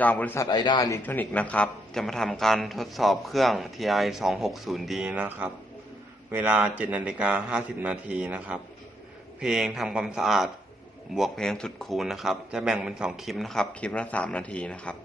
จากบริษัทไอด้าอิเล็กทรอนิกส์นะครับ จะมาทำการทดสอบเครื่อง TI 260D นะครับ เวลา7นาฬิกา50 นาทีนะครับ เพลงทำความสะอาดบวกเพลงสุดคูณนะครับ จะแบ่งเป็น 2 คลิปนะครับ คลิปละ 3 นาทีนะครับ